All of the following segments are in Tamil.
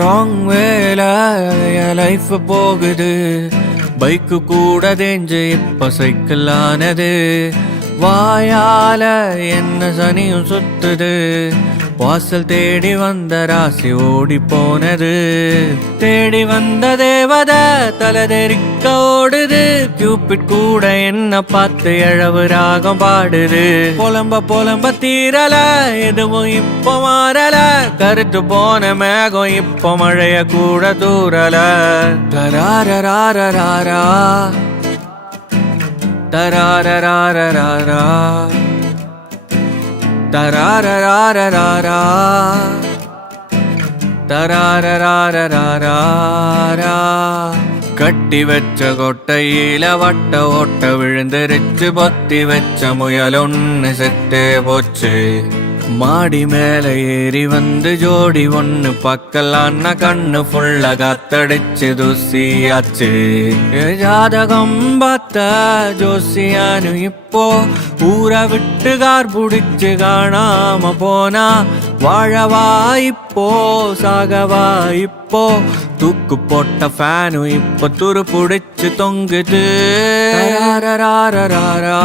ராங் வேல லைஃப் போகுது, பைக்கு கூட தேஞ்சு இப்ப சைக்கிள் ஆனது. வாயால என்ன சனியும் சுத்துது, வாசல் தேடி வந்த ராசி ஓடி போனது. தேடி வந்த தேவத தலதெறிக்க ஓடுது, கியூபிட் கூட என்ன பார்த்து எழவு ராகம் பாடுது. புலம்ப தீரல எதுவும் இப்ப மாறல, கருத்து போன மேகம் இப்ப மழைய கூட தூரல. தராரராரராரா தராரராரராரா தராரராரராரா தராரராரராரா. கட்டி வச்ச கொட்டையில வட்ட ஓட்ட விழுந்துருச்சு, பொத்தி வச்ச முயல் ஒன்னு செத்தே போச்சு. மாடி மேல ஏறி வந்து ஜோடி ஒன்னு பக்கலான்னா கண்ணு ஃபுல்லா காத்தடிச்சு தூசியாச்சு. ஜாதகம் பார்த்த ஜோசியானு இப்போ ஊரை விட்டு கார் புடிச்சு காணாம போனா. வாழவா இப்போ சாகவா இப்போ, தூக்கு போட்ட ஃபேனு இப்போ துரு புடிச்சு தொங்குது. தராரராரராரா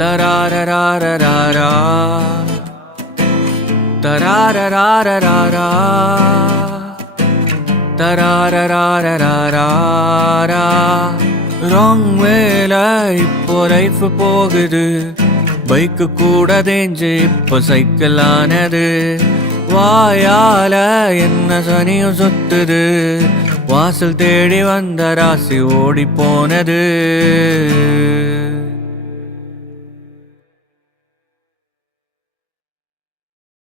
தராரராரராரா தராரராரராரா தராரராரராரா. ராங் வேல இப்போ லைஃப் போகுது, பைக்கு கூட தேஞ்சு இப்போ சைக்கிள் ஆனது. வாயால என்ன சனியும் சுத்துது, வாசல் தேடி வந்த ராசி ஓடி போனது.